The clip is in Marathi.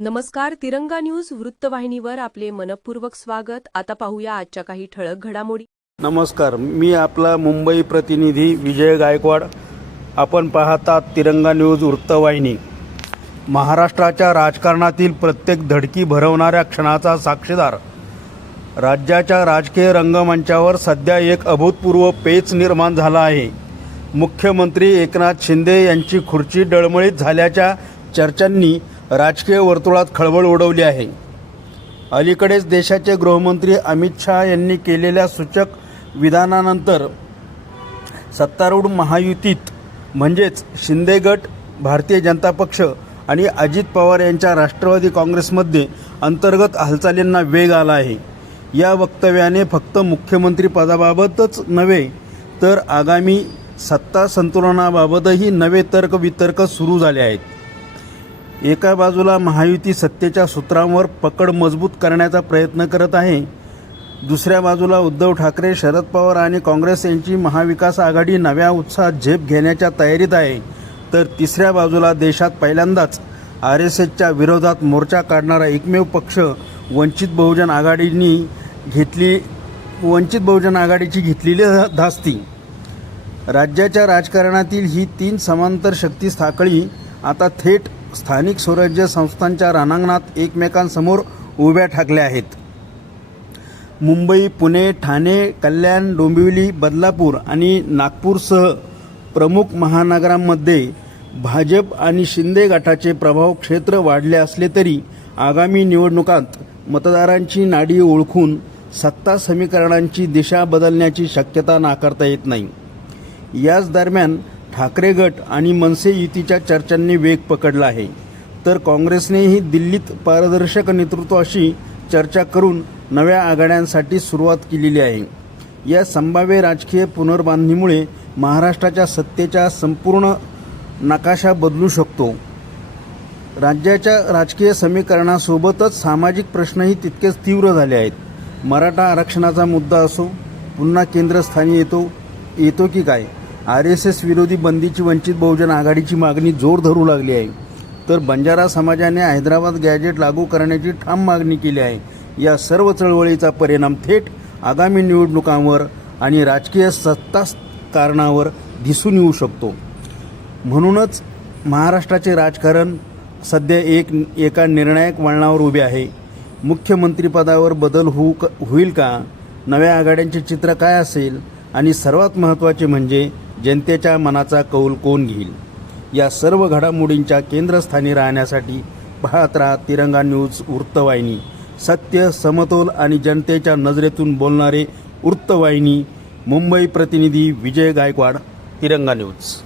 नमस्कार तिरंगा न्यूज वृत्तवाहिनीवर आपले मनपूर्वक स्वागत. आता पाहूया आजच्या काही ठळक घडामोडी. नमस्कार मी आपला मुंबई प्रतिनिधी विजय गायकवाड. आपण पाहतात तिरंगा न्यूज वृत्तवाहिनी. महाराष्ट्राच्या राजकारणातील प्रत्येक धडकी भरवणाऱ्या क्षणाचा साक्षीदार. राज्याच्या राजकीय रंगमंचावर सध्या एक अभूतपूर्व पेच निर्माण झाला आहे. मुख्यमंत्री एकनाथ शिंदे यांची खुर्ची डळमळीत झाल्याच्या चर्चांनी राजकीय वर्तुळात खळबळ उडवली आहे. अलीकडेच देशाचे गृहमंत्री अमित शहा यांनी केलेल्या सूचक विधानानंतर सत्तारूढ महायुतीत म्हणजेच शिंदे गट भारतीय जनता पक्ष आणि अजित पवार यांच्या राष्ट्रवादी काँग्रेसमध्ये अंतर्गत हालचालींना वेग आला आहे. या वक्तव्याने फक्त मुख्यमंत्री पदाबाबतच नव्हे तर आगामी सत्ता संतुलनाबाबतही नवे तर्क वितर्क सुरू झाले आहेत. एका बाजूला महायुती सत्तेच्या सूत्रांवर पकड मजबूत करण्याचा प्रयत्न करत आहे. दुसऱ्या बाजूला उद्धव ठाकरे शरद पवार आणि काँग्रेस यांची महाविकास आघाडी नव्या उत्साहात झेप घेण्याच्या तयारीत आहे. तर तिसऱ्या बाजूला देशात पहिल्यांदाच आर एस एसच्या विरोधात मोर्चा काढणारा एकमेव पक्ष वंचित बहुजन आघाडीनी घेतली वंचित बहुजन आघाडीची घेतलेली धास्ती. राज्याच्या राजकारणातील ही तीन समांतर शक्ती साखळी आता थेट स्थानिक स्वराज्य संस्थांच्या रणांगणात एकमेकांसमोर उभ्या ठाकल्या आहेत. मुंबई पुणे ठाणे कल्याण डोंबिवली बदलापूर आणि नागपूरसह प्रमुख महानगरांमध्ये भाजप आणि शिंदे गटाचे प्रभाव क्षेत्र वाढले असले तरी आगामी निवडणुकांत मतदारांची नाडी ओळखून सत्ता समीकरणांची दिशा बदलण्याची शक्यता नाकारता येत नाही. याच दरम्यान ठाकरे गट आणि मनसे युतीच्या चर्चांनी वेग पकडला आहे. तर काँग्रेसनेही दिल्लीत पारदर्शक नेतृत्वाशी चर्चा करून नव्या आघाड्यांसाठी सुरुवात केलेली आहे. या संभाव्य राजकीय पुनर्बांधणीमुळे महाराष्ट्राच्या सत्तेच्या संपूर्ण नकाशा बदलू शकतो. राज्याच्या राजकीय समीकरणासोबतच सामाजिक प्रश्नही तितकेच तीव्र झाले आहेत. मराठा आरक्षणाचा मुद्दा असो पुन्हा केंद्रस्थानी येतो येतो की काय? आर एस एस विरोधी बंदीची वंचित बहुजन आघाडीची मागणी जोर धरू लागली आहे. तर बंजारा समाजाने हैदराबाद गॅजेट लागू करण्याची ठाम मागणी केली आहे. या सर्व चळवळीचा परिणाम थेट आगामी निवडणुकांवर आणि राजकीय सत्ता कारणावर दिसून येऊ शकतो. म्हणूनच महाराष्ट्राचे राजकारण सध्या एक एका निर्णायक वळणावर उभे आहे. मुख्यमंत्रीपदावर बदल होऊ क होईल का? नव्या आघाड्यांचे चित्र काय असेल? आणि सर्वात महत्त्वाचे म्हणजे जनतेच्या मनाचा कौल कोण घेईल? या सर्व घडामोडींच्या केंद्रस्थानी राहण्यासाठी पाहत राहा तिरंगा न्यूज वृत्तवाहिनी. सत्य समतोल आणि जनतेच्या नजरेतून बोलणारे वृत्तवाहिनी. मुंबई प्रतिनिधी विजय गायकवाड तिरंगा न्यूज.